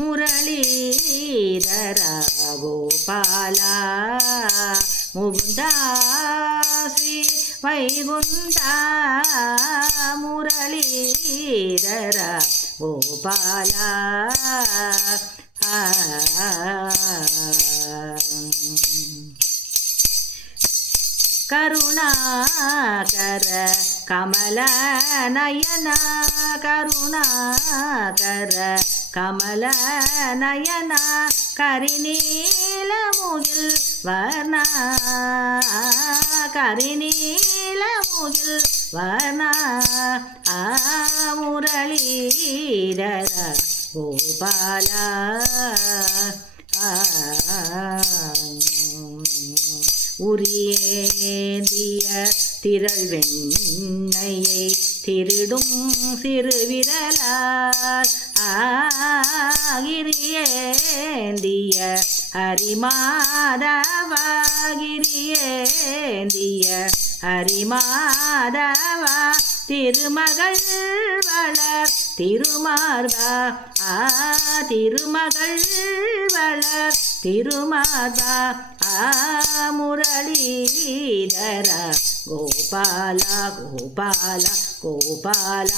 ಮುರಳೀಧರ ಗೋಪಾಲ ಮುಗುಂದ ಶ್ರೀ ವೈಗುಂಠ ಮುರಳೀಧರ ಗೋಪಾಲ ಕರುಣಾಕರ ಕಮಲ ನಯನ ಕರುಣಾಕರ ಕಮಲ ನಯನ ಕರಿನೀಲ ಮುಗಿಲ್ ವರ್ಣ ಕರಿನೀಲ ಮುಗಿಲ್ ವರ್ಣ ಮುರಳೀಧರ ಗೋಪಾಲ உரியேந்திய திரள் வெண்ணையை திருடும் சிறுவிரலால் ஆகிரியேந்திய ஹரிமாதவாகிரியேந்திய ஹரிமாதவா திருமகள் வளர் திருமார்வா திருமகள் வளர் திருமார்வா முரளீதர கோபால கோபால கோபால